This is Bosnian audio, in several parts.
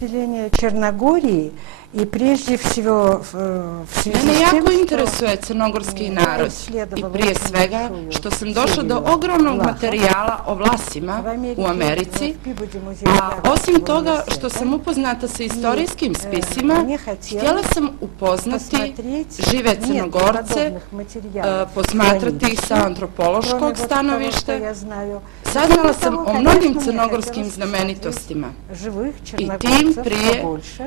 Население Черногории и прежде всего в связи Mene с jako тем, interesuje crnogorski narod i prije svega što sam došla do ogromnog materijala o Vlasima u Americi, a osim toga što sam upoznata sa istorijskim spisima, htjela sam upoznati žive Crnogorce, posmatrati ih sa antropološkog stanovišta. Saznala sam o mnogim crnogorskim znamenitostima i tim prije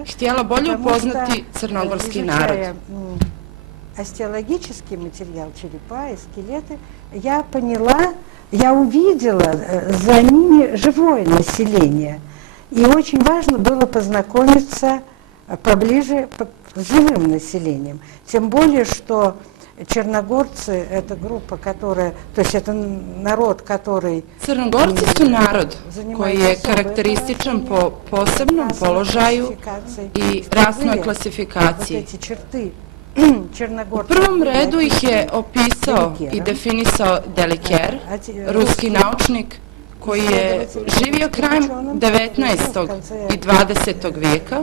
htjela bolje upoznati crnogorski narod. Остеологический материал черепа и скелеты, я поняла, я увидела за ними живое население. И очень важно было познакомиться поближе с живым населением. Тем более, что черногорцы – это группа, которая, то есть это народ, который… Crnogorci su narod koji je karakterističan po posebnom položaju i rasnoj klasifikaciji. U prvom redu ih je opisao i definisao Delikjer, ruski naučnik koji je živio krajem 19. i 20. vijeka.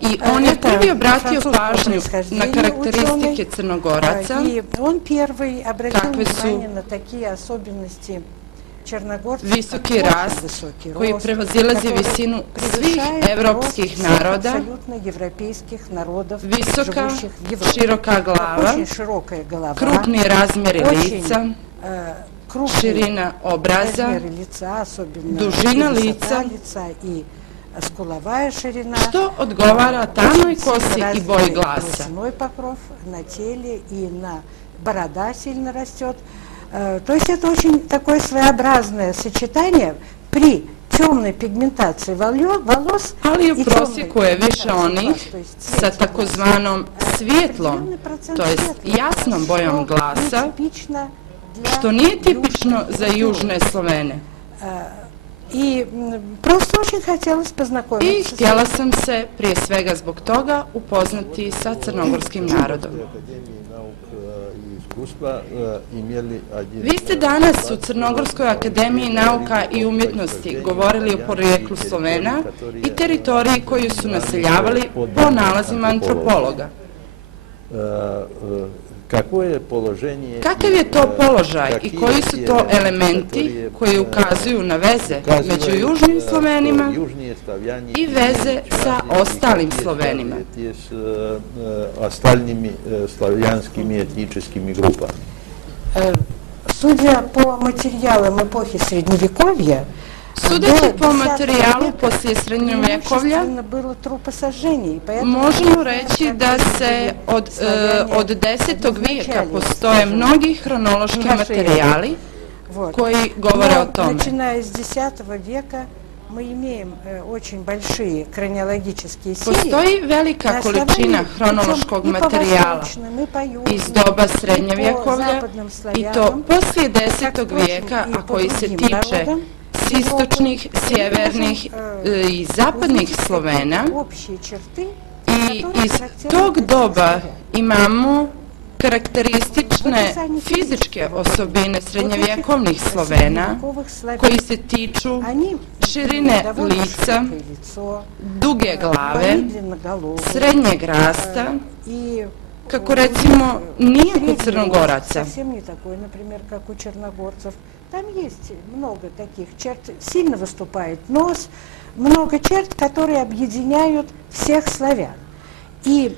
I on je prvi obratio pažnju na karakteristike Crnogoraca, kakve su visoki rast koji prevazilazi visinu svih evropskih naroda, visoka, široka glava, krupni razmjeri lica, širina obraza, dužina lica, što odgovara tamnoj kosi i boji glasa. То есть это очень такое своеобразное сочетание при темной пигментации волос. Ali u prosjeku je više onih sa takozvanom svijetlom, to jest jasnom bojom glasa, što nije tipično za južne Slovene. I просто очень хотелось познакомиться. I htjela sam se prije svega zbog toga upoznati sa crnogorskim narodom. Vi ste danas u Crnogorskoj akademiji nauka i umjetnosti govorili o porijeklu Slovena i teritoriji koju su naseljavali po nalazima antropologa. Kakav je to položaj i koji su to elementi koji ukazuju na veze među južnim Slovenima i veze sa ostalim Slovenima? Судя по материалам эпохи Средневековья, Sudeći po materijalu poslije srednjovjekovlja, možemo reći da se od 10. vijeka postoje mnogi hronološki materijali koji govore o tome. Postoji velika količina hronološkog materijala iz doba srednjevjekovlja i to poslije 10. vijeka, a koji se tiče s istočnih, sjevernih i zapadnih Slovena, i iz tog doba imamo karakteristične fizičke osobine srednjevjekovnih Slovena koji se tiču širine lica, duge glave, srednjeg rasta, kako recimo nije kod Crnogoraca. Там есть много таких черт, сильно выступает нос, много черт, которые объединяют всех славян. И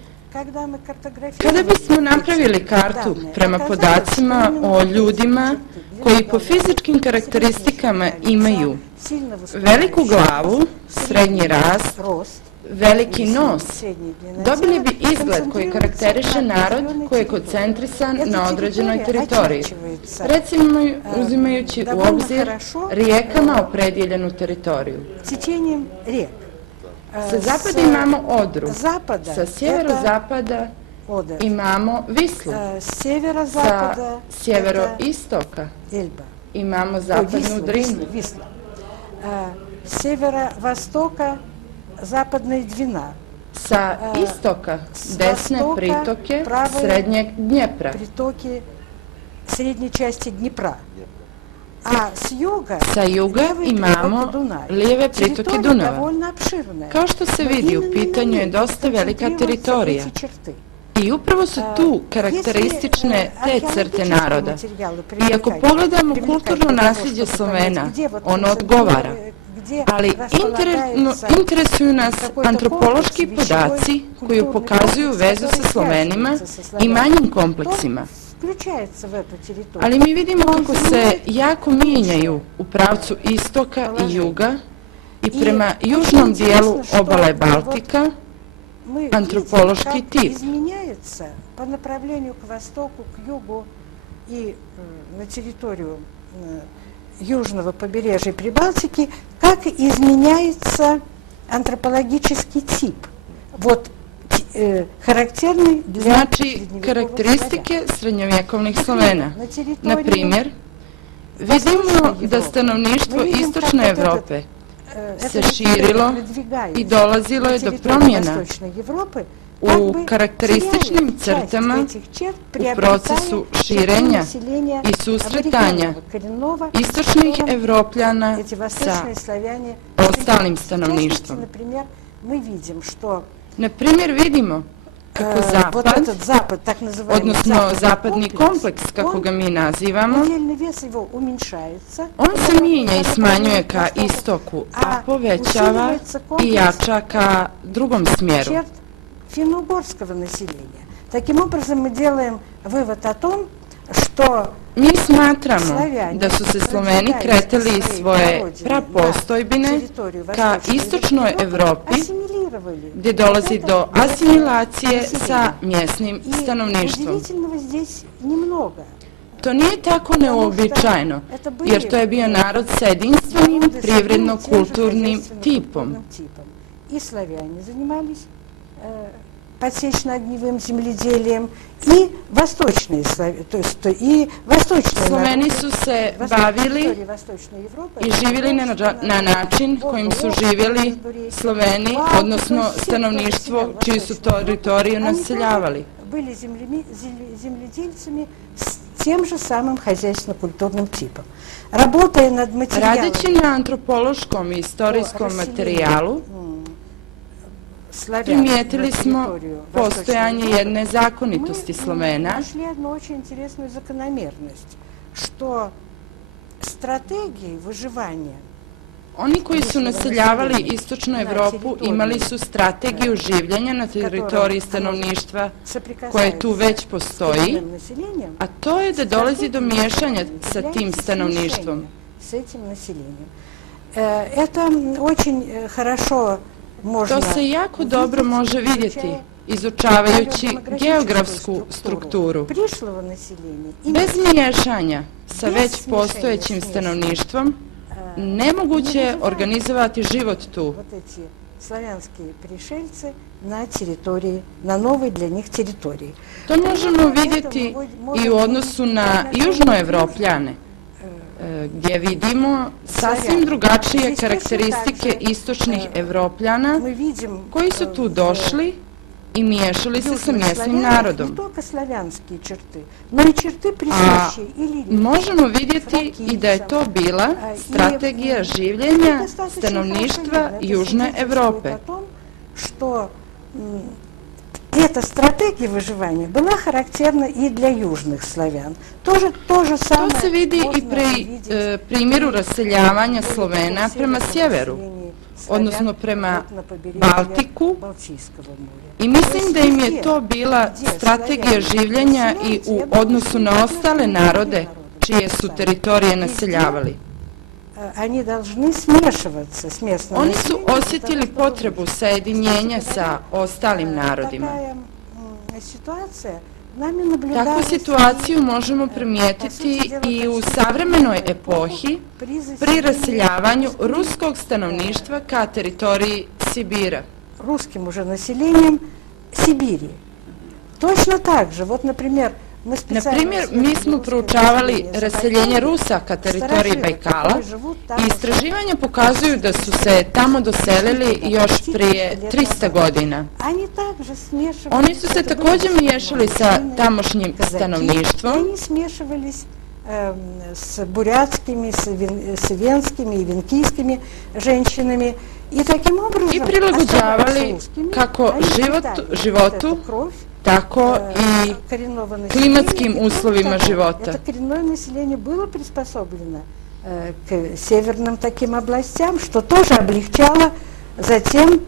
Kada bismo napravili kartu prema podacima o ljudima koji po fizičkim karakteristikama imaju veliku glavu, srednji rast, veliki nos, dobili bi izgled koji karakteriše narod koji je koncentrisan na određenoj teritoriji, recimo uzimajući u obzir rijekama opredjeljenu teritoriju. Sa zapada imamo Odru, sa sjeverozapada imamo Vislu, sa sjeveroistoka imamo zapadnu Drinu. Западная Двина. Sa istoka desne pritoke srednjeg Dnjepra. Pritoke srednje части Dnjepra. Sa juga imamo lijeve pritoke Dunava. Kao što se vidi, u pitanju je dosta velika teritorija. I upravo su tu karakteristične te crte naroda. I ako pogledamo kulturno nasljeđe Slovena, ono odgovara. Ali interesuju nas antropološki podaci koji pokazuju vezu sa Slovenima i manjim kompleksima. Ali mi vidimo kako se jako mijenjaju u pravcu istoka i juga i prema južnom dijelu obale Baltika antropološki tip. По направлению к востоку, к югу и на территорию южного побережья Прибалтики, как изменяется антропологический тип, вот характерный для... Znači, karakteristike srednjovjekovnih Slovena. Na primjer, vidimo da stanovništvo istočne Evrope se širilo i dolazilo je do promjena u karakterističnim crtama u procesu širenja i susretanja istočnih Evropljana sa ostalim stanovništvom. Na primjer, vidimo kako Zapad, odnosno zapadni kompleks, kako ga mi nazivamo, on se mijenja i smanjuje ka istoku, a povećava i jača ka drugom smjeru. Финно-угорского населения. Таким образом, мы делаем вывод о том, что mi smatramo da su se Sloveni kretali iz svoje prapostojbine ka istočnoj Evropi, gdje dolazi do asimilacije sa mjesnim stanovništvom. To nije tako neobičajno, jer to je bio narod sa jedinstvenim privredno-kulturnim tipom. И славяне занимались подсечно-огневым земледелием, и восточные Sloveni su se bavili i živjeli na način kojim su živjeli Sloveni, odnosno stanovništvo čiju su teritoriju naseljavali. Были земледельцами с тем же самым хозяйственно-культурным типом. Работая над материалом... Radeći na antropološkom i istorijskom materijalu, primijetili smo postojanje jedne zakonitosti Slovena, našli jednu очень интересную закономерность, что стратегии выживания oni koji su naseljavali istočnu Evropu imali su strategiju življenja na teritoriji stanovništva koje tu već postoji, a to je da dolazi do miješanja sa tim stanovništvom. To se jako dobro može vidjeti izučavajući geografsku strukturu. Bez miješanja sa već postojećim stanovništvom nemoguće je organizovati život tu. To možemo vidjeti i u odnosu na južnoevropljane, gdje vidimo sasvim drugačije karakteristike istočnih Evropljana koji su tu došli i miješali se sa mjesnim narodom. A možemo vidjeti i da je to bila strategija življenja stanovništva Južne Evrope. Эта стратегия выживания была характерна и для южных славян. То же самое. To se vidi i pri primjeru raseljavanja Slovena prema sjeveru, odnosno prema Baltiku. I mislim da im je to bila strategija življenja i u odnosu na ostale narode čije su teritorije naseljavali. Oni su osjetili potrebu sajedinjenja sa ostalim narodima. Takvu situaciju možemo primijetiti i u savremenoj epohi pri raseljavanju ruskog stanovništva ka teritoriji Sibira. Ruskim уже населением Сибири. Точно так же, вот, например, na primjer, mi smo proučavali raseljenje Rusa ka teritoriji Bajkala i istraživanja pokazuju da su se tamo doselili još prije 300 godina. Oni su se također miješali sa tamošnjim stanovništvom с бурятскими, с венскими и венкийскими женщинами. I prilagođavali kako životu, tako i klimatskim uslovima života. Это коренное население было приспособлено к северным таким областям, что тоже облегчало затем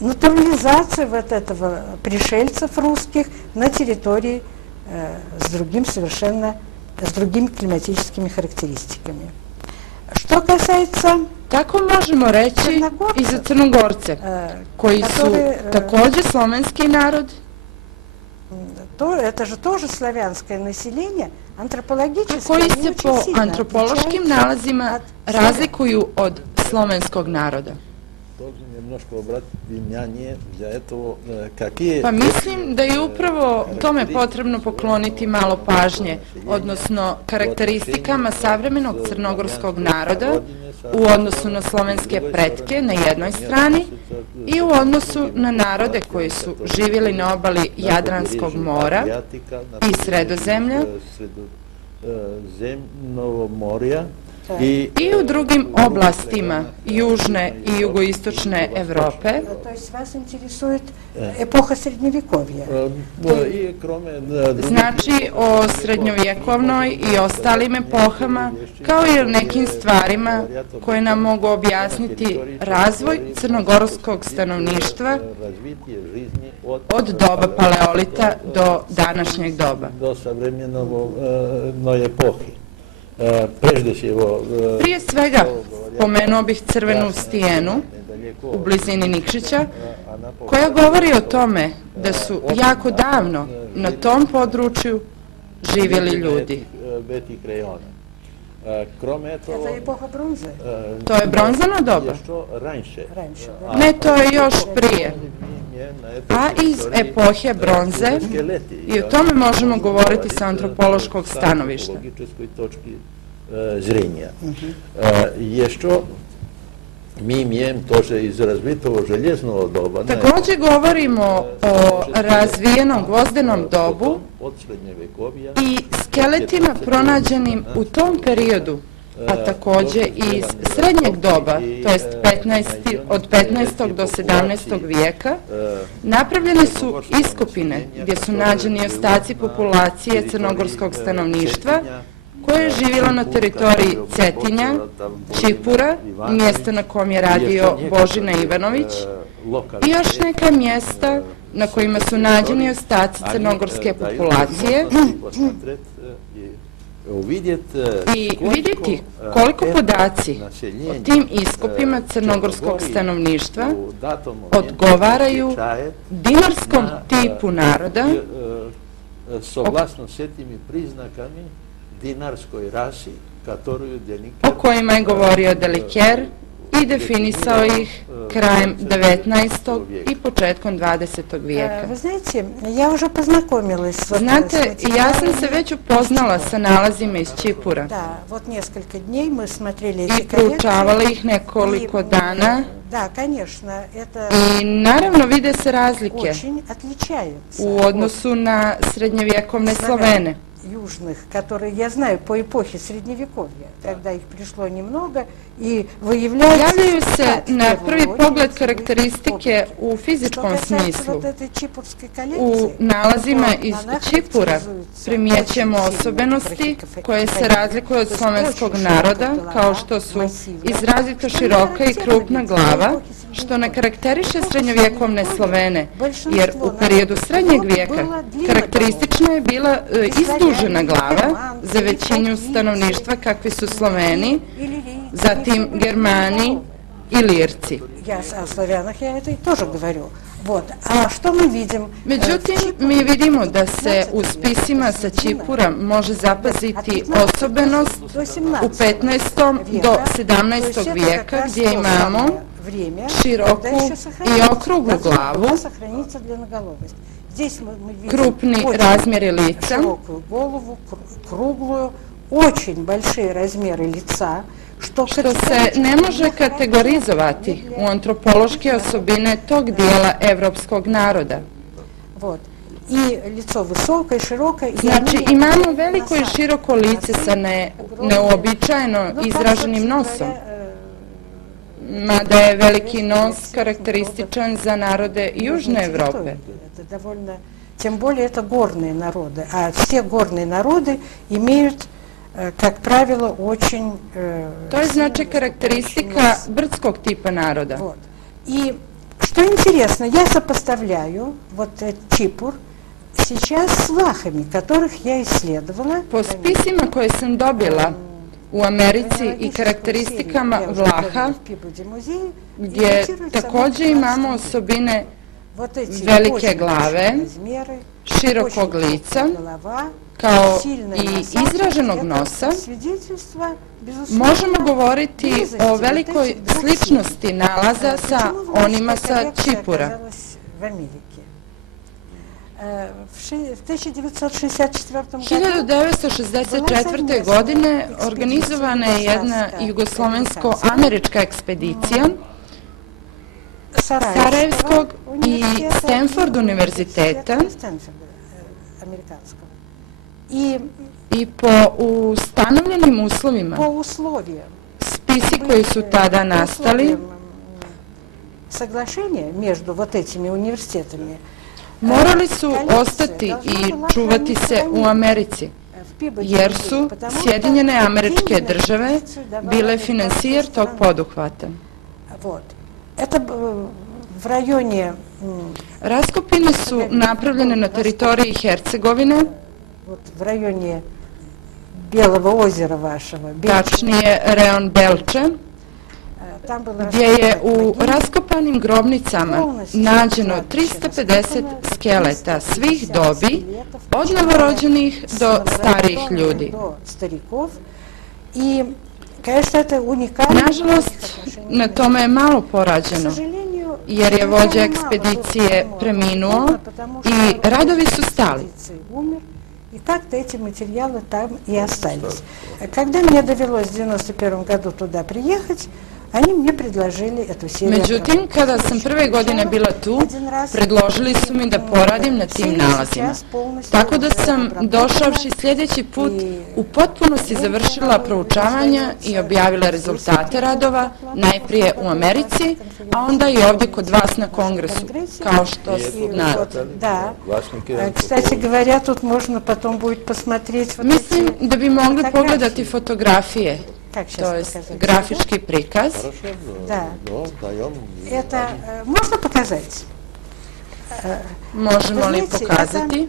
натурализацию вот этого пришельцев русских на территории с другими климатическими характеристиками. Что касается Tako možemo reći i za Crnogorce, koji su također slovenski narod. Это же тоже славянское население, антропологически koji se po antropološkim nalazima razlikuju od slovenskog naroda. Pa mislim da je upravo tome potrebno pokloniti malo pažnje, odnosno karakteristikama savremenog crnogorskog naroda u odnosu na slovenske pretke na jednoj strani i u odnosu na narode koji su živjeli na obali Jadranskog mora i Sredozemlja i u drugim oblastima južne i jugoistočne Evrope. To jest vas interesuет epoha srednjevjekovja. Znači o srednjovjekovnoj i ostalim epohama, kao i o nekim stvarima koje nam mogu objasniti razvoj crnogorskog stanovništva od doba paleolita do današnjeg doba. Do savremenoj epohi. Prije svega pomenuo bih crvenu stijenu u blizini Nikšića, koja govori o tome da su jako davno na tom području živjeli ljudi. To je bronzano doba? Ne, to je još prije. A iz epohe bronze i o tome možemo govoriti sa antropološkog stanovišta. Također govorimo o razvijenom gvozdenom dobu i skeletima pronađenim u tom periodu, a također iz srednjeg doba, to jest od 15. do 17. vijeka, napravljene su iskopine gdje su nađeni ostaci populacije crnogorskog stanovništva koje je živjelo na teritoriji Cetinja, Čipura, mjesta na kom je radio Božina Ivanović i još neka mjesta na kojima su nađeni ostaci crnogorske populacije i vidjeti koliko podaci o tim iskopima crnogorskog stanovništva odgovaraju dinarskom tipu naroda o kojima je govorio Delikjer i definisao ih krajem 19. i početkom 20. vijeka. Znate, ja sam se već upoznala sa nalazima iz Čipura i proučavala ih nekoliko dana i naravno vide se razlike u odnosu na srednjevjekovne Slovene. Южных, которые я знаю по эпохе Средневековья, когда их пришло немного, и выявляются... Javljaju se na prvi pogled karakteristike u fizičkom smislu. U nalazima iz Čipura primjećujemo osobenosti koje se razlikuju od slovenskog naroda, kao što su izrazito široka i krupna glava, što ne karakteriše srednjovjekovne Slovene, jer u periodu srednjeg vijeka karakteristična je bila izdužena glava za većinu stanovništva kakvi su Sloveni, zatim Germani i Lirci. Međutim, mi vidimo da se u spisima sa Čipura može zapaziti osobenost u 15. do 17. vijeka gdje imamo široku i okruglu glavu, krupni razmjeri lica, što se ne može kategorizovati u antropološke osobine tog dijela evropskog naroda. Znači, imamo veliko i široko lice sa neobičajeno izraženim nosom, mada je veliki nos karakterističan za narode Južne Evrope. Тем более это горные народы, а все горные народы имеют, как правило, очень... To je znači karakteristika brdskog tipa naroda. И что интересно, я сопоставляю вот Чипур сейчас с влахами, которых я исследовала. Po spisima koje sam dobila u Americi i karakteristikama Vlaha, gdje također imamo osobine velike glave, širokog lica, kao i izraženog nosa, možemo govoriti o velikoj sličnosti nalaza sa onima sa Čipura. В 1964 1964. godine organizovana je jedna jugoslovensko-američka ekspedicija Sarajevskog i Stanford univerziteta i po ustanovljenim uslovima, spisi koji su tada nastali, morali su ostati i čuvati se u Americi, jer su Sjedinjene Američke Države bile finansijer tog poduhvata. Raskopine su napravljene na teritoriji Hercegovine, tačnije reon Belče, gdje je u raskopanim grobnicama nađeno 350 skeleta svih dobi, od novorođenih do starijih ljudi. Nažalost, na tome je malo porađeno, jer je vođa ekspedicije preminuo i radovi su stali. И как-то эти материалы там и остались. Когда мне довелось в 1991 году туда приехать, они мне предложили эту серию. Međutim, kada sam prve godine bila tu, predložili su mi da poradim na tim nalazima. Tako da sam, došavši sljedeći put, u potpunosti završila proučavanja i objavila rezultate radova, najprije u Americi, a onda i ovdje kod vas na kongresu, kao što znate. Да. Кстати говоря, тут можно потом будет посмотреть. Mislim da bi mogli pogledati fotografije, to je grafički prikaz. Да. Это можно показать? Možemo li pokazati?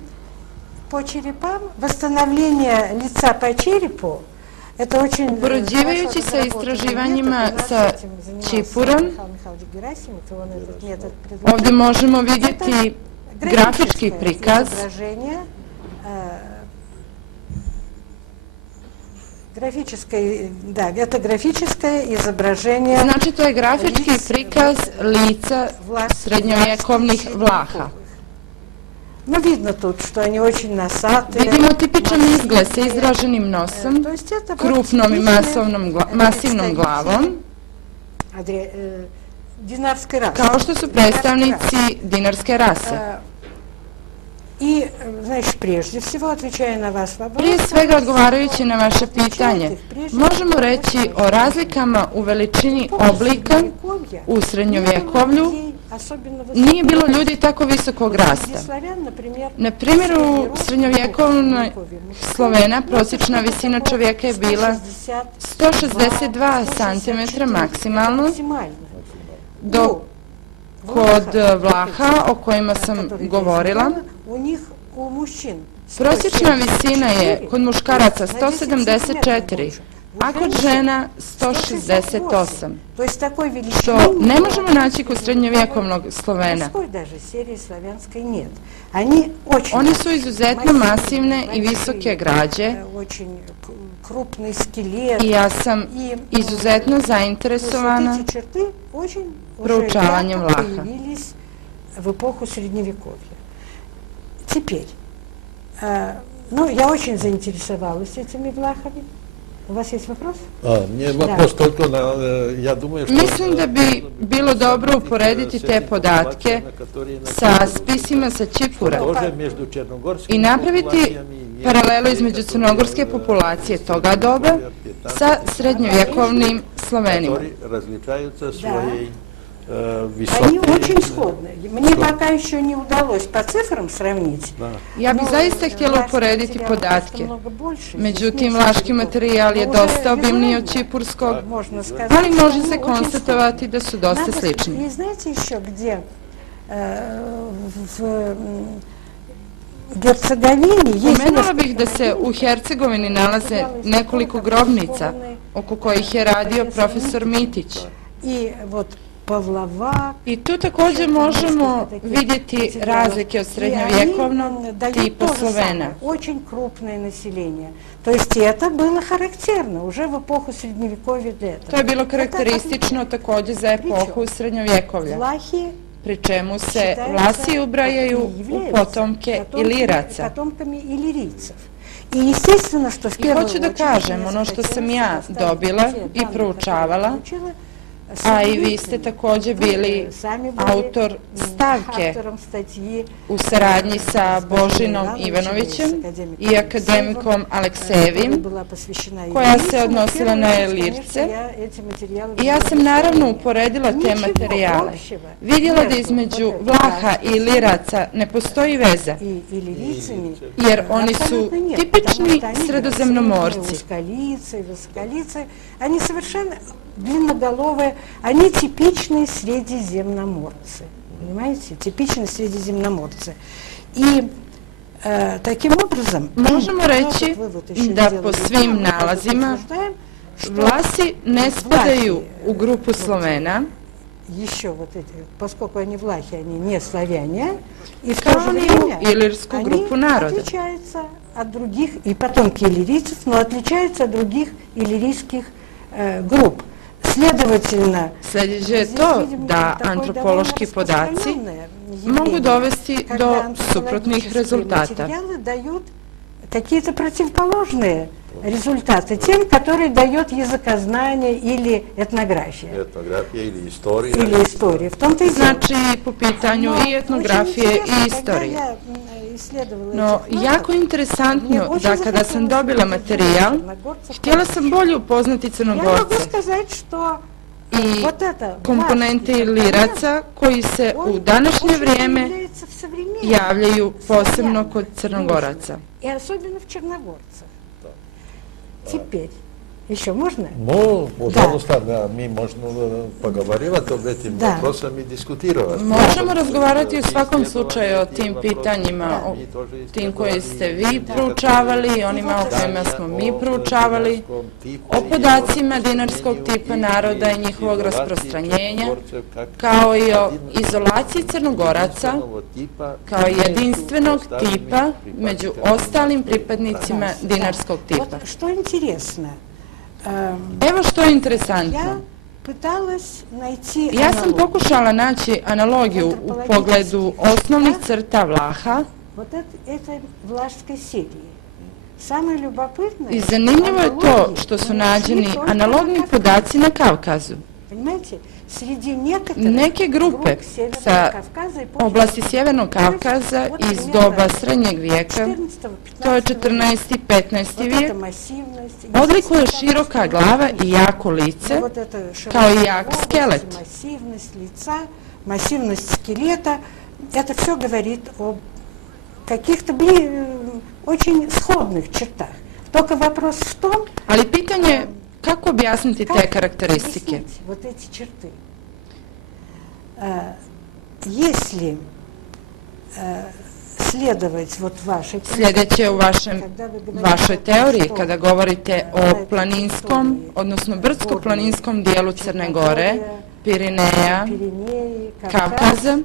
По черепам, восстановление лица по черепу, это очень... Upoređivajući sa istraživanjima sa Čipurom, ovdje možemo vidjeti grafički prikaz Да, это графическое изображение. Znači, to je grafički prikaz lica srednjovjekovnih Vlaha. No, vidno тут, что они очень носатые. Vidimo tipičan izgled sa izraženim nosom, krupnom i masivnom glavom, kao što su predstavnici dinarske rase. И, значит, прежде всего, отвечая на ваш вопрос... Prije svega, odgovarajući na vaše pitanje, možemo reći o razlikama u veličini oblika u srednjovjekovlju. Nije bilo ljudi tako visokog rasta. Na primjer, u srednjovjekovnoj Slovena prosječna visina čovjeka je bila 162 cm maksimalno, dok kod Vlaha, o kojima sam govorila, prosječna visina je kod muškaraca 174, a kod žena 168, što ne možemo naći kod srednjovjekovnog Slovena. Oni su izuzetno masivne i visoke građe i ja sam izuzetno zainteresovana proučavanjem Vlaha. Теперь, ну, я очень заинтересовалась этими влахами. У вас есть вопрос? Nije вопрос toliko na, ja думаю, što... Mislim da bi bilo dobro uporediti te podatke sa spisima sa Čipura i napraviti paralelu između crnogorske populacije toga doba sa srednjovjekovnim Slovenima. Они очень сходны. Мне пока еще не удалось по цифрам сравнить. Ja bih zaista htjela uporediti podatke. Međutim, vlaški materijal je dosta obimniji od čipurskog, ali može se konstatovati da su dosta slični. И знаете еще, где в Герцеговине есть... Pomenula bih da se u Hercegovini nalaze nekoliko grobnica oko kojih je radio profesor Mitić. И вот Pavlava. I tu također možemo vidjeti razlike od srednjovjekovnog tipa Slovena. Очень крупное население. То есть это было характерно уже в эпоху средневековья для этого. To je bilo karakteristično također za epohu srednjovjekovlja. Pri čemu se Vlasi ubrajaju u potomke Iliraca. I hoću da kažem, ono što sam ja dobila i proučavala, a i vi ste također bili autor stavke u saradnji sa Božinom Ivanovićem i akademikom Aleksejevim, koja se odnosila na Ilirce. I ja sam naravno uporedila te materijale. Vidjela da između Vlaha i Iliraca ne postoji veza, jer oni su tipični sredozemnomorci. Длинноголовые, они типичные средиземноморцы, понимаете, типичные средиземноморцы. И таким образом... Možemo reći da po svim nalazima Vlasi ne spadaju u grupu Slovena, еще вот эти, поскольку они влахи, они не славяне, и в то же время они отличаются от других, и потомки иллирийцев, но отличаются от других иллирийских групп. Следовательно, sljedeće je to da antropološki podaci mogu dovesti do suprotnih rezultata. Дают какие-то противоположные результаты тем, которые дает языкознание или этнография. Etnografija ili istorija. Или история. В том-то и дело. Znači po pitanju i etnografije i istorije. No, jako interesantno da kada sam dobila materijal, htjela sam bolje upoznati Crnogorce i komponente Iliraca koji se u današnje vrijeme javljaju posebno kod Crnogoraca. И особенно в черногорцах. Теперь. Еще можно? No, пожалуйста, да, mi možemo pogovarivati o tim vопросам i diskutirati. Možemo razgovarati u svakom slučaju o tim pitanjima, o tim koje ste vi proučavali i onima o kojima smo mi proučavali, o podacima dinarskog tipa naroda i njihovog rasprostranjenja, kao i o izolaciji Crnogoraca kao jedinstvenog tipa među ostalim pripadnicima dinarskog tipa. Što je interesno? Evo što je interesantno. Ja sam pokušala naći analogiju u pogledu osnovnih crta Vlaha i zanimljivo je to što su nađeni analogni podaci na Kavkazu. Neke grupe sa oblasti Sjevernog Kavkaza iz doba Srednjeg vijeka, to je 14. i 15. vijek, odlikuje široka glava i jako lice, kao i jak skelet. Массивность скелета, это все говорит о каких-то очень сходных чертах. Только вопрос в том, ali pitanje kako objasniti te karakteristike? Вот эти черты. Если следовать вот вашей Sljedeće u vašoj teoriji, kada govorite o planinskom, odnosno brdsko-planinskom dijelu Crne Gore, Pirineja, Kavkaza,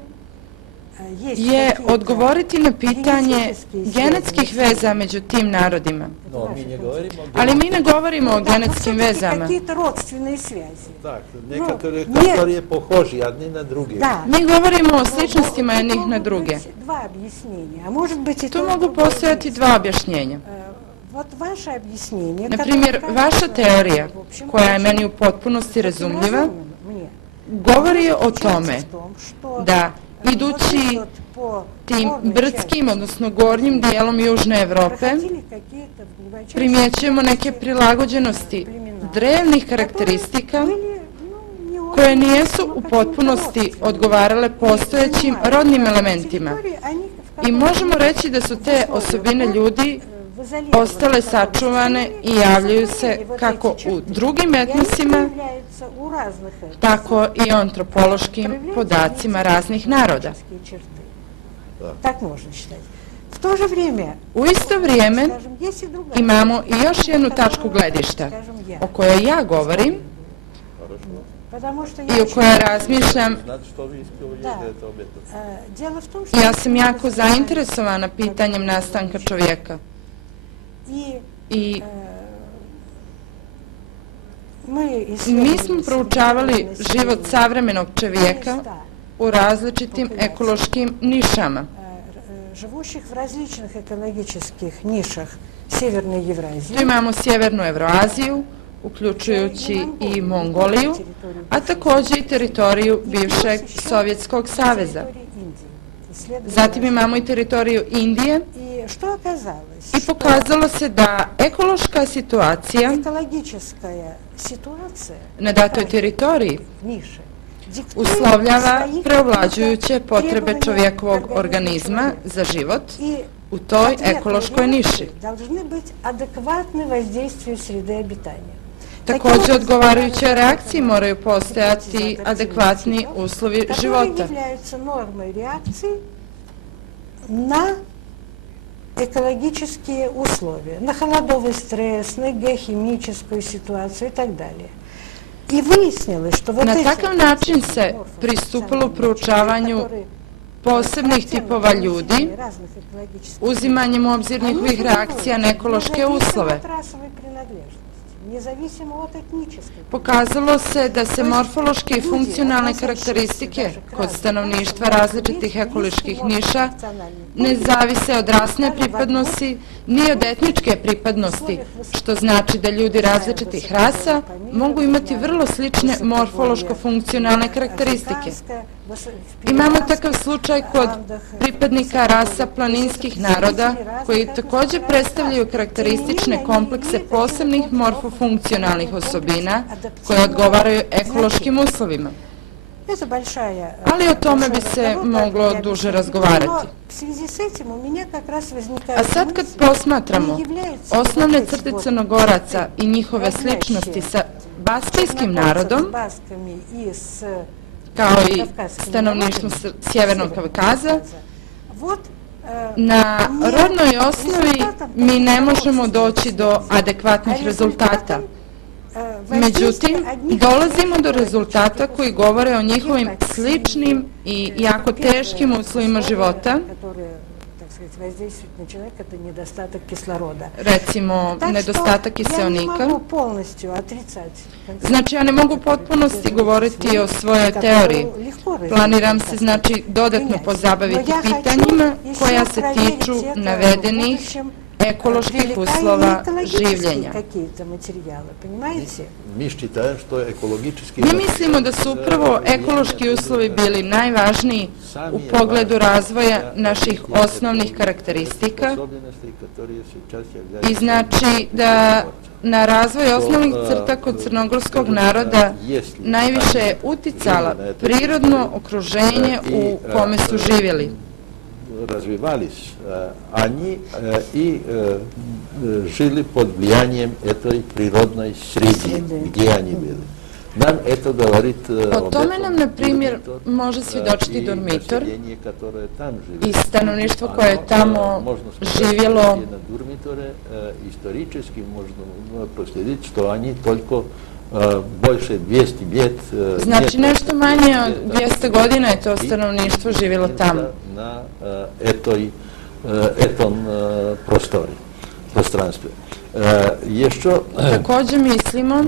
je odgovoriti na pitanje genetskih veza među tim narodima. Ali mi ne govorimo o genetskim vezama. Mi govorimo o sličnostima jednih na druge. Tu mogu postojati dva objašnjenja. Na primjer, vaša teorija, koja je meni u potpunosti razumljiva, govori o tome da idući tim brdskim, odnosno gornjim dijelom Južne Evrope, primjećujemo neke prilagođenosti drevnih karakteristika koje nijesu u potpunosti odgovarale postojećim rodnim elementima. I možemo reći da su te osobine ljudi ostale sačuvane i javljaju se kako u drugim etnosima, tako i antropološkim podacima raznih naroda. U isto vrijeme imamo i još jednu tačku gledišta o kojoj ja govorim i o kojoj razmišljam. Ja sam jako zainteresovana pitanjem nastanka čovjeka. I mi smo proučavali život savremenog čovjeka u različitim ekološkim nišama. Tu imamo Sjevernu Evroaziju, uključujući i Mongoliju, a također i teritoriju bivšeg Sovjetskog saveza. Zatim imamo i teritoriju Indije i pokazalo se da ekološka situacija na datoj teritoriji uslovljava preovlađujuće potrebe čovjekovog organizma za život u toj ekološkoj niši. Također, odgovarajuće reakcije moraju postojati adekvatni uslovi života. Na экологические условия, на холодовый стресс, на геохимическую ситуацию и так далее. И выяснилось, что вот на takav način se pristupilo proučavanju posebnih tipova ljudi, uzimanjem u obzir njihovih reakcija na ekološke uslove. Pokazalo se da se morfološke i funkcionalne karakteristike kod stanovništva različitih ekoloških niša ne zavise od rasne pripadnosti ni od etničke pripadnosti, što znači da ljudi različitih rasa mogu imati vrlo slične morfološko-funkcionalne karakteristike. Imamo takav slučaj kod pripadnika rasa planinskih naroda, koji također predstavljaju karakteristične komplekse posebnih morfofunkcionalnih osobina koje odgovaraju ekološkim uslovima. Ali o tome bi se moglo duže razgovarati. A sad kad posmatramo osnovne crte Crnogoraca i njihove sličnosti sa baskijskim narodom, kao i stanovništvo Sjevernog Kavkaza, na rodnoj osnovi mi ne možemo doći do adekvatnih rezultata. Međutim, dolazimo do rezultata koji govore o njihovim sličnim i jako teškim uslovima života, recimo nedostatak kiseonika. Znači, ja ne mogu u potpunosti govoriti o svojoj teoriji. Planiram se, znači, dodatno pozabaviti pitanjima koja se tiču navedenih ekoloških uslova življenja. Mi mislimo da su upravo ekološki uslovi bili najvažniji u pogledu razvoja naših osnovnih karakteristika i znači da na razvoj osnovnih crta kod crnogorskog naroda najviše je uticala prirodno okruženje u kome su živjeli. Развивались, они и жили под влиянием этой природной среды, где они были. Нам это говорит o tome nam, na primjer, može svjedočiti Durmitor i stanovništvo koje je tamo živjelo. Исторически можно проследить, что они только больше 200 лет. Znači, nešto manje od 200 godina je to stanovništvo živjelo tamo. Na etom prostranstvu. Također mislimo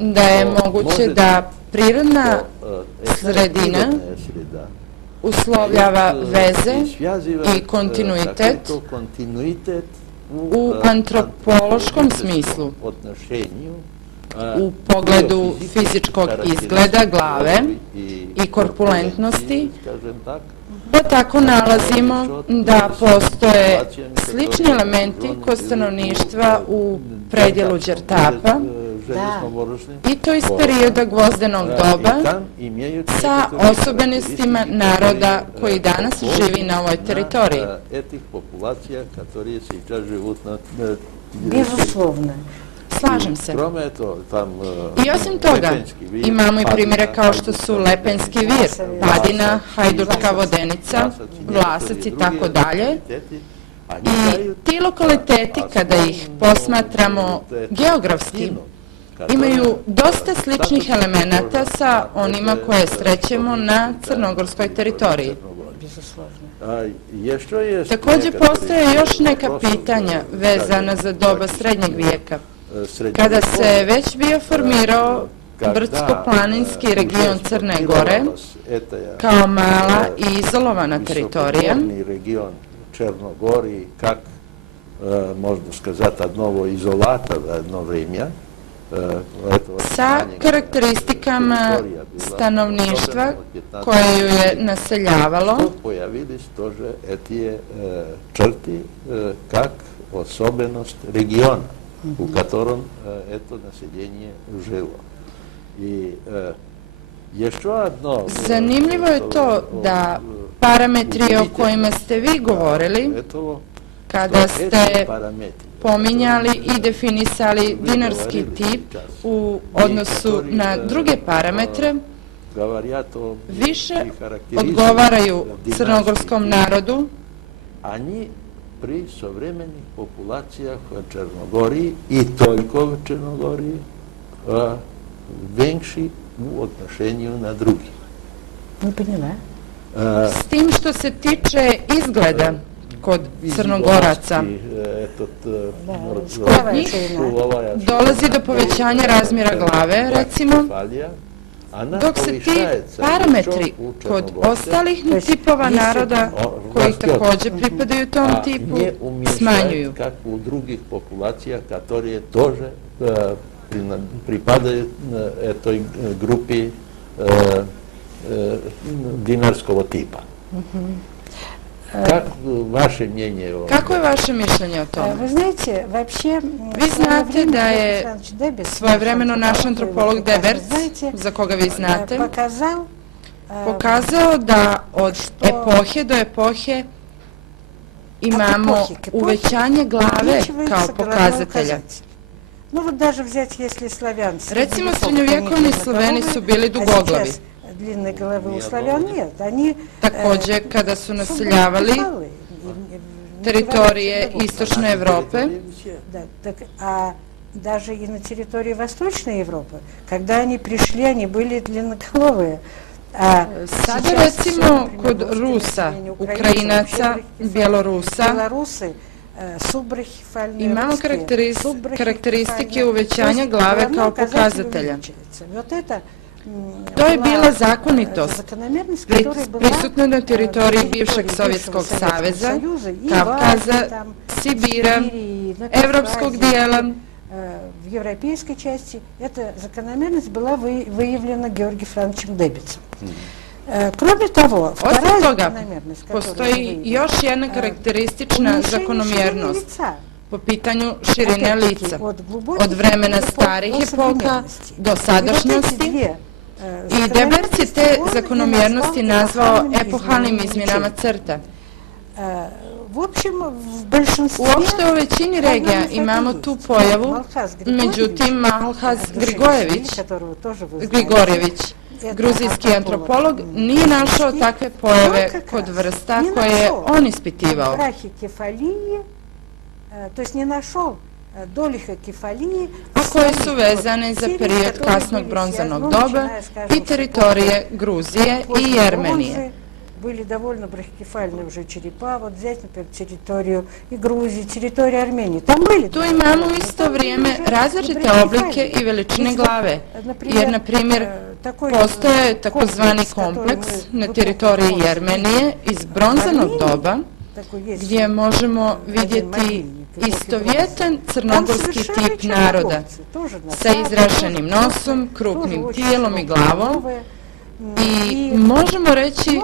da je moguće da prirodna sredina uslovljava veze i kontinuitet u antropološkom smislu, u pogledu fizičkog izgleda glave i korpulentnosti, pa tako nalazimo da postoje slični elementi kod stanovništva u predjelu Đertapa, i to iz perioda gvozdenog doba sa osobenostima naroda koji danas živi na ovoj teritoriji. Безусловно. Slažem se. I osim toga, imamo i primjere kao što su Lepenski vir, Padina, Hajdučka vodenica, Vlasac i tako dalje. I ti lokaliteti, kada ih posmatramo geografski, imaju dosta sličnih elemenata sa onima koje srećemo na crnogorskoj teritoriji. Također postoje još neka pitanja vezana za doba srednjeg vijeka, kada se već bio formirao brdsko-planinski region Crne Gore kao mala i izolovana teritorija, Černogori, kak možda skazati novo izolata jedno vrijeme, sa karakteristikama stanovništva koje ju je naseljavalo, pojavili se tože etije črti kak osobenost regiona u katorom eto naseljenje žilo. I zanimljivo je to da parametri o kojima ste vi govorili, kada ste pominjali i definisali dinarski tip u odnosu na druge parametre, više odgovaraju crnogorskom narodu, a njih pri sovremenih populacijah v Črnogoriji i toliko v Črnogoriji veći u odnošenju na drugi. Ne poņemā. S tim što se tiče izgleda kod Crnogoraca, kod njih dolazi do povećanja razmjera glave, recimo, dok se ti parametri kod ostalih tipova naroda koji također pripadaju tom tipu smanjuju. Kako u drugih populacija, которые тоже pripadaju toj grupi dinarskog tipa. Kako je vaše mišljenje o tome? Vi znate da je svojevremeno naš antropolog Deberc, za koga vi znate, pokazao da od epohe do epohe imamo uvećanje glave kao pokazatelja. Recimo, srednjovjekovni Sloveni su bili dugoglavi. Također, kada su naseljavali teritorije Istočne Evrope, даже и на территории Восточной Европы, когда они пришли, они были длинноголовые. Sada recimo kod Rusa, Ukrajinaca, Bjelorusa, imamo karakteristike uvećanja glave kao pokazatelja. To je bila zakonitost prisutna na teritoriji bivšeg Sovjetskog saveza, Kavkaza, Sibira, evropskog dijela. В европейской части эта закономерность была выявлена Георгием Францовичем Дебицем. Кроме того, osim toga, postoji još jedna karakteristična zakonomjernost po pitanju širine lica. Od vremena starih epoka do sadašnjosti, i Deberc je te zakonomjernosti nazvao epohalnim izmjenama crta. Uopšte u većini regija imamo tu pojavu, međutim Malhaz Grigorjević, gruzijski antropolog, nije našao takve pojave kod vrsta koje je on ispitivao. A koje su vezane za period kasnog bronzanog doba i teritorije Gruzije i Jermenije. Были довольно брахикефальные уже черепа, вот взять, например, территорию и Грузии, территорию Армении. Там были... Tu imamo u isto vrijeme različite oblike i veličine glave, jer, na primjer, postoje takozvani kompleks na teritoriji Jermenije iz bronzanog doba, gdje možemo vidjeti istovjetan crnogorski tip naroda sa izrašenim nosom, krupnim tijelom i glavom i možemo reći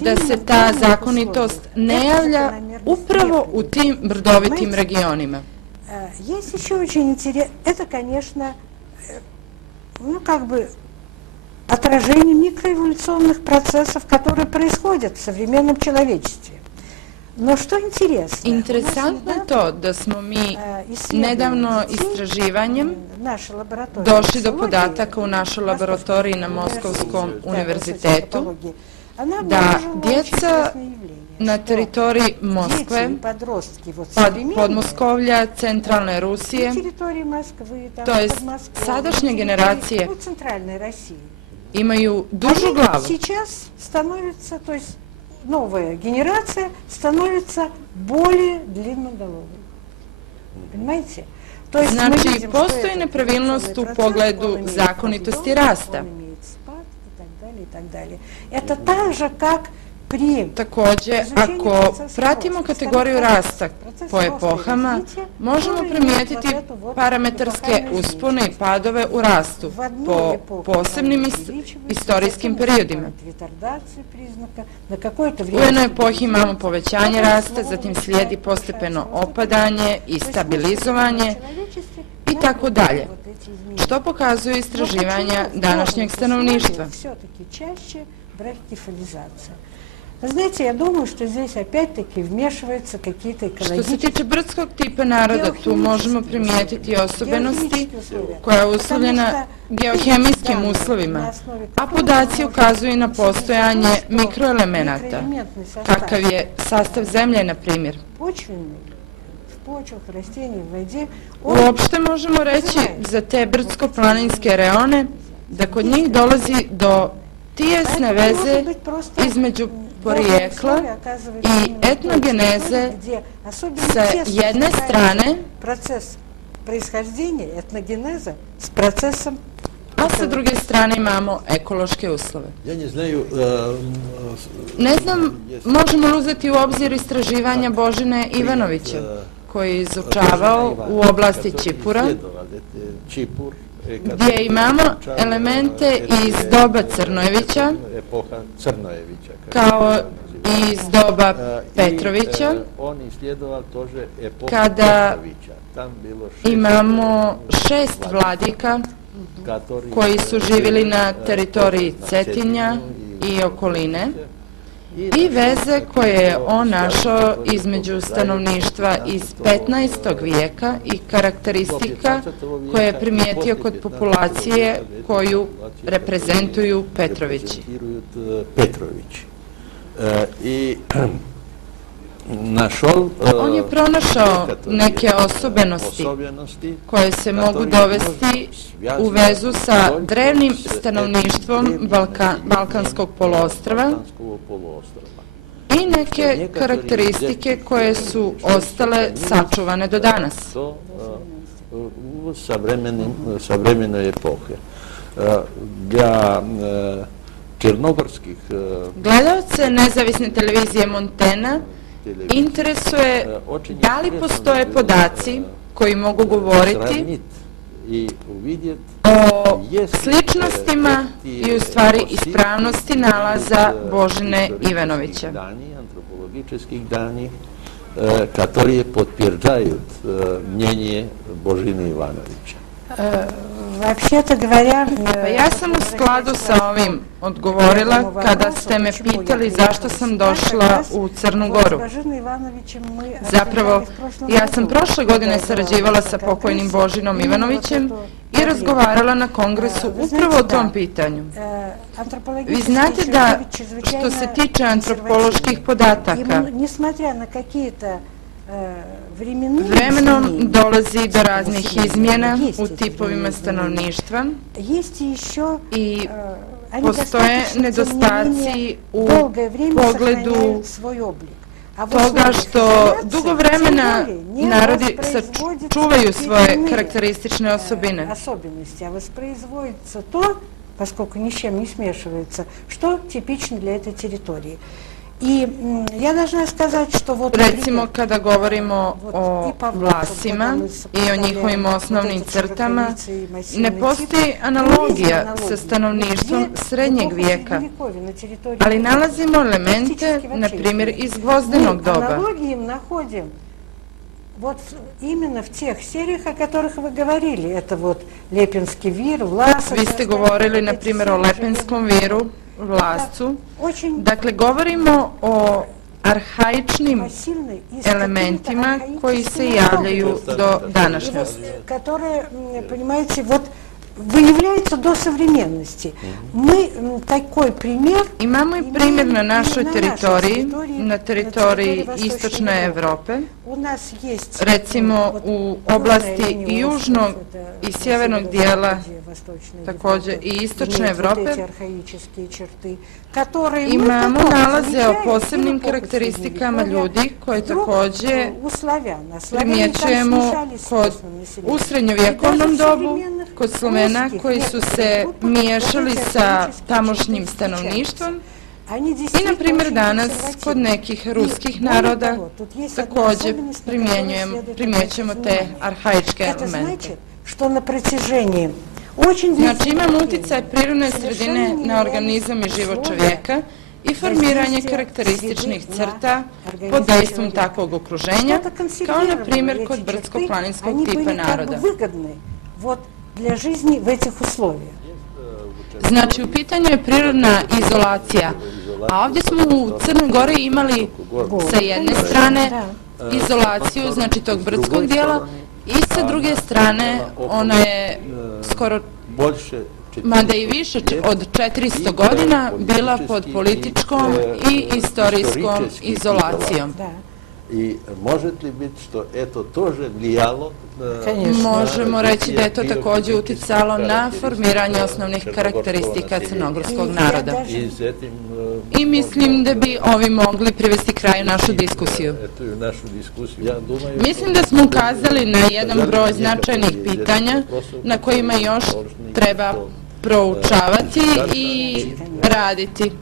da se ta zakonitost ne javlja upravo u tim brdovitim regionima. Есть еще очень интересно, это, конечно, ну, как бы отражение микроэволюционных процессов, которые происходят в современном человечестве. Но что интересно? Interesantno je to da smo mi nedavno istraživanjem došli do podataka u našoj laboratoriji na Moskovskom univerzitetu da djeca na teritoriji Moskve, Podmoskovlja, centralne Rusije, to je sadašnje generacije, imaju dužu glavu. Новая генерация становится более длинноголовой. Понимаете? То есть znači, postoji nepravilnost u pogledu zakonitosti rasta. Это так же, как при... Također, ako pratimo kategoriju rasta po epohama, možemo primijetiti parametarske uspone i padove u rastu po posebnim istorijskim periodima. U jednoj epohi imamo povećanje rasta, zatim slijedi postepeno opadanje i stabilizovanje i tako dalje, što pokazuje istraživanja današnjeg stanovništva. Знаете, я думаю, что здесь опять-таки вмешиваются какие-то экологические... Što se tiče brdskog tipa naroda, tu možemo primijetiti osobenosti koja je uslovljena geohemijskim uslovima, a podaci ukazuju na postojanje mikroelemenata, kakav je sastav zemlje, na primjer. Uopšte možemo reći za te brdsko-planinske reone da kod njih dolazi do tijesne veze između porijekla i etnogeneze sa jedne strane, a sa druge strane imamo ekološke uslove. Ne znam, možemo li uzeti u obzir istraživanja Božine Ivanovića, koji je izučavao u oblasti Čipura, gdje imamo elemente iz doba Crnojevića, kao i iz doba Petrovića, kada imamo 6 vladika koji su živjeli na teritoriji Cetinja i okoline i veze koje je on našao između stanovništva iz 15. vijeka i karakteristika koje je primijetio kod populacije koju reprezentuju Petrovići. On je pronašao neke osobenosti koje se mogu dovesti u vezu sa drevnim stanovništvom Balkanskog poluostrva i neke karakteristike koje su ostale sačuvane do danas. U savremenoj epohe. Для черногорских... Gledalce nezavisne televizije Montana interesuje da li postoje podaci koji mogu govoriti o sličnostima i u stvari ispravnosti nalaza Božine Ivanovića. Антропологических данных, которые подтверждают мнение Božine Ivanovića. Ja sam u skladu sa ovim odgovorila kada ste me pitali zašto sam došla u Crnu Goru. Zapravo, ja sam prošle godine sarađivala sa pokojnim Božinom Ivanovićem i razgovarala na kongresu upravo o tom pitanju. Vi znate da što se tiče antropoloških podataka, vremenom dolazi do raznih izmjena u tipovima stanovništva i postoje nedostaci u pogledu toga što dugo vremena narodi sačuvaju svoje karakteristične osobine. Поскольку ни с чем не смешивается, что типично для этой территории. И я должна сказать, что вот... Recimo, kada govorimo o Vlasima i o njihovim osnovnim crtama, ne postoji analogija sa stanovništvom srednjeg vijeka, ali nalazimo elemente, na primjer, iz gvozdenog doba. Аналогии находим вот именно в тех сериях, о которых вы говорили. Это вот Лепинский вир, Власов. Vi ste govorili, na primjer, o Lepinskom viru, Vlascu. Dakle, govorimo o arhaičnim elementima koji se javljaju do današnjosti. Которые, понимаете, вот выявляются до современности. Мы такой пример... Imamo i primjer na našoj teritoriji, na teritoriji Istočne Evrope, recimo u oblasti južnog i sjevernog dijela, također i Istočne Evrope, imamo nalaze o posebnim karakteristikama ljudi koje također primjećujemo u srednjovjekovnom dobu, kod Slovena koji su se miješali sa tamošnjim stanovništvom i, na primjer, danas kod nekih ruskih naroda također primjećujemo te arhaičke elemente. Znači, imamo utjecaj prirodne sredine na organizam i život čovjeka i formiranje karakterističnih crta pod dejstvom takvog okruženja, kao, na primjer, kod brdsko-planinskog tipa naroda. Znači, u pitanju je prirodna izolacija, a ovdje smo u Crnoj Gori imali sa jedne strane izolaciju, znači tog brdskog dijela, i sa druge strane ona je skoro, mada i više od 400 godina, bila pod političkom i istorijskom izolacijom. I možete li biti što eto тоже влияло? Možemo reći da je to također utjecalo na formiranje osnovnih karakteristika crnogorskog naroda. I mislim da bi ovi mogli privesti kraju našu diskusiju. Mislim da smo ukazali na jedan broj značajnih pitanja na kojima još treba proučavati i raditi.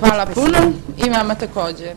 Hvala puno i vama također.